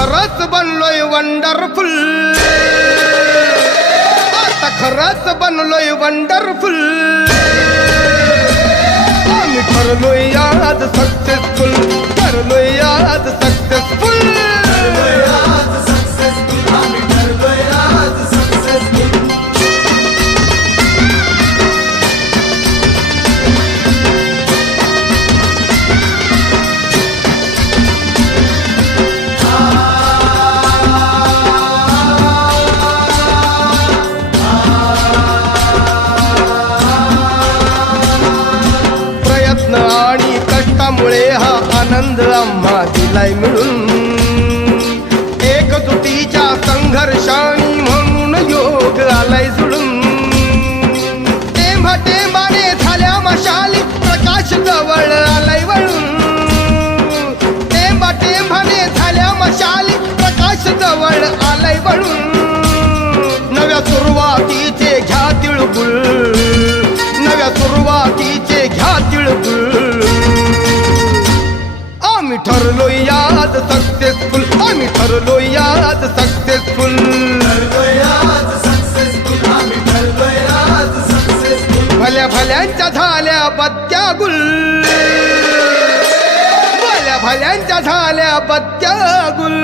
खरंच बनलोय वंडरफुल, आता खरंच बनलोय वंडरफुल. आम्ही ठरलोय आज सक्सेसफुल, ठरलोय आज सक्सेसफुल. आणि कष्टामुळे हा आनंद आम्हा दिलाय मिळून. एकजुटीच्या संघर्षाने म्हणून योग आलाय जुळून. टेंबा टेंबाने झाल्या मशाली, प्रकाश जवळ आलाय वळून. टेंबा टेंबाने झाल्या मशाली, प्रकाश जवळ आलाय वळून. नव्या सुरुवातीचे घ्या तिळगुळ, नव्या सुरुवातीचे घ्या तिळगुळ. आम्ही ठरलोय आज सक्सेसफुल, आम्ही ठरलोय आज सक्सेसफुल. भल्या भल्यांच्या झाल्या पत्त्या गुल, भल्या भल्यांच्या झाल्या पत्त्या गुल.